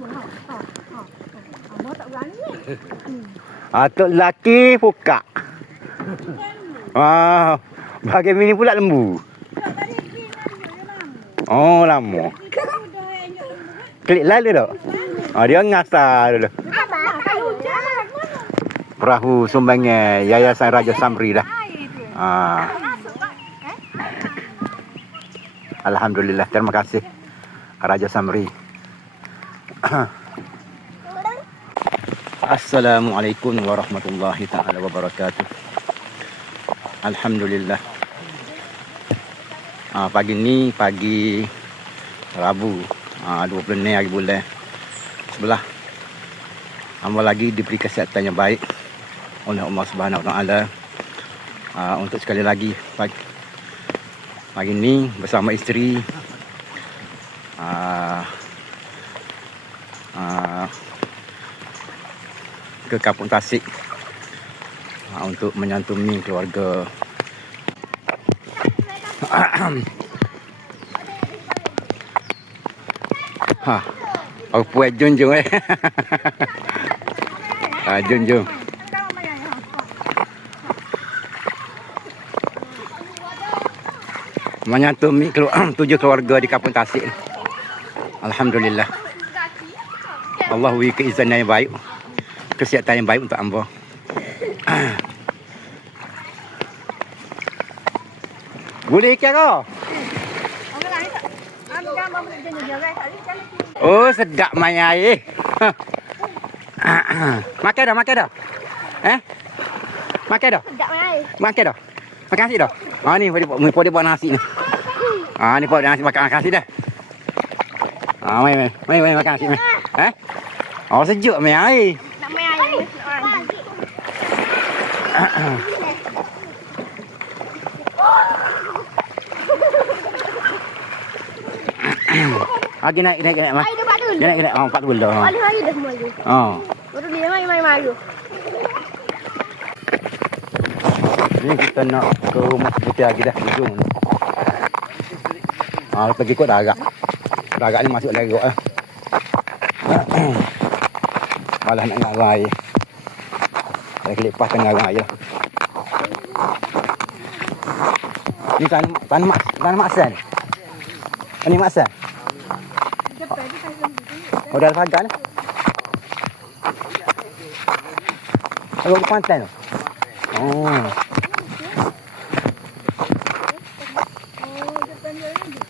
Abang tak berani. Atuk lelaki buka. Bagi mini pula lembu. Oh, lama. Klik lalu tak? Dia ngasar dulu. Perahu sumbangan Yayasan Raja Samri dah. Alhamdulillah, terima kasih Raja Samri. Assalamualaikum warahmatullahi taala wabarakatuh. Alhamdulillah. Pagi ni pagi Rabu, 26 hari bulan 11. Hamba lagi diberi kesihatan yang baik oleh Allah Subhanahu Wa Taala. Untuk sekali lagi pagi ni bersama isteri ke Kampung Tasik untuk menyantuni keluarga. Aku puas junjung junjung. Menyantuni 7 keluarga di Kampung Tasik. Alhamdulillah. Allah beri keizinan yang baik, kesihatan yang baik untuk hamba. Boleh ikan kau? Oh, sedap main air. Makan dah, makan dah. Makan dah. Sedap main air. Makan dah. Makan nasi dah. Ni dia buat nasi ni. Ni buat nasi, makan nasi dah. Mai makan nasi mai. Sejuk main air. Nak main air. Lagi naik mas. Air dapat dulu. Naik. 4 bulan. Hari dah semua tu. Baru dia main malu. Ni kita nak ke rumah putih lagi dah hujung. Pergi kot darat. Darat ni masuk lagi kot. Malah nak ngarang air. Saya lepas tengah ngarang air lah. Ni tanah maksan. Ini maksan. Dah pagar ni. Kalau di pantai tu.